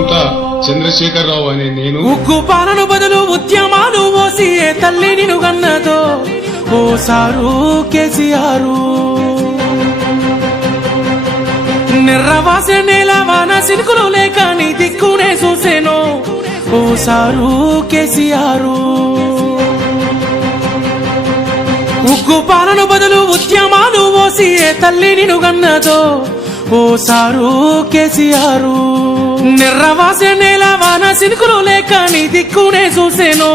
కల్వకుంట్ల చంద్రశేఖరరావు అనే నేను ఉగ్గు పాలన బదులు ఉద్యమాలు ఓసి ఏ తల్లి నిన్ను గన్నదో ఓ సారు కేసీఆర్. నిర్రవాసే నేల వాన సినుకులు లేక నీ దిక్కునే చూసేను ఓ సారు కేసీఆర్. ఉగ్గు పాలన బదులు ఉద్యమాలు ఓసి ఏ తల్లి నిన్ను గన్నదో ఓ సారు కేసీఆర్. నిర్రవాసే నేల వాన సినుకులు లేక నీ దిక్కునే చూసేను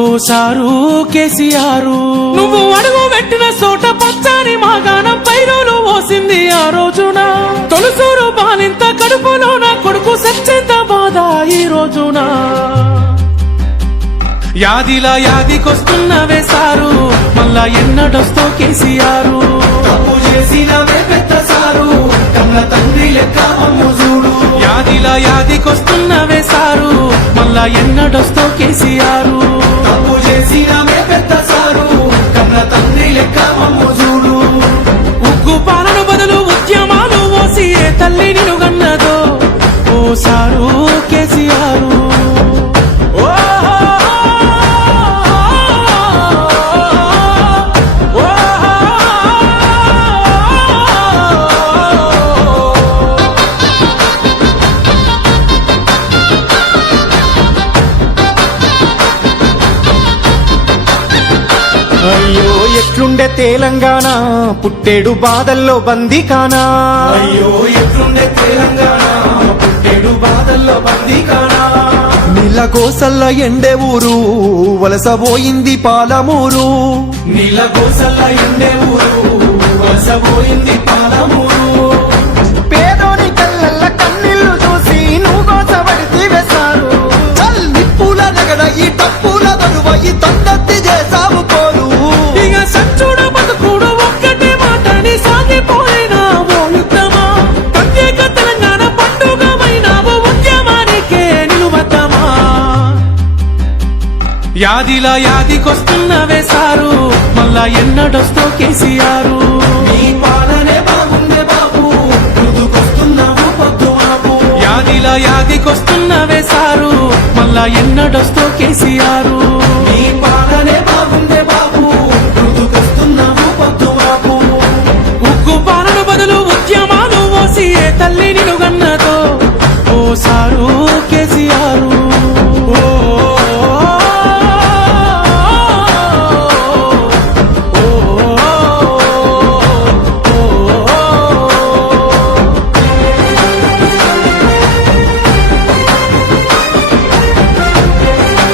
ఓ సారు కేసీఆర్. నువ్వు అడుగు పెట్టిన చోట పచ్చని మాగాణం పైరులు ఓసింది ఆ రోజున. తొలుసూరు బాలింత కడుపులో నా కొడుకు సచ్చేంత బాధ ఈ రోజున. యాదిలా యాదికొస్తున్నవే సారు మళ్ళా ఎన్నడొస్తో కేసీఆర్. తప్పు చేసినవే పెద్ద సారు కన్న తండ్రి లెక్క మమ్ము చూడు. యాదిలా యాదికొస్తున్నవే సారు మళ్ళా ఎన్నడొస్తో కేసీఆర్. తప్పు చేసినవే పెద్ద సారు కన్న తండ్రి లెక్క మమ్ము చూడు. ఉగ్గు పాలన బదులు ఉద్యమాలు ఓసి ఏ తల్లి నిన్ను గన్నదో ఓ సారు కేసీఆర్. అయ్యో ఎట్లుండే తెలంగాణ పుట్టేడు బాధల్లో బందీకానా. అయ్యో ఎట్లుండే తెలంగాణ పుట్టేడు బాధల్లో బందీకానా. నీళ్ళ కోసల్ల ఎండే ఊరు వలసపోయింది పాలమూరు. నీళ్ళ కోసల్ల ఎండే ఊరు వలసపోయింది పాలమూరు. పేదోని కళ్ళల్ల కన్నీళ్లు చూసి నువ్వు కోసబడితే వేశారు. చల్ నిప్పుల నగడ ఈ తప్పుల దరువ ఈ తొందత్తి చేసావు కోరు. ఇక సచ్చుడ బతుకుడు ఒక్కటే మాటని సాగిపోయినా ఓ యుద్ధమా. ప్రత్యేక తెలంగాణ పండుగమైనావు ఉద్యమానికే నిలువద్దమా. యాదిలా యాదికొస్తున్నవే సారు మళ్ళా ఎన్నడొస్తో కేసీఆర్. నీ పాలనే బాగుండే బాబు ముందుకొస్తున్నావు పొద్దు ఆపు. యాదిలా యాదికొస్తున్నవే సారు మళ్ళా ఎన్నడొస్తో కేసీఆర్.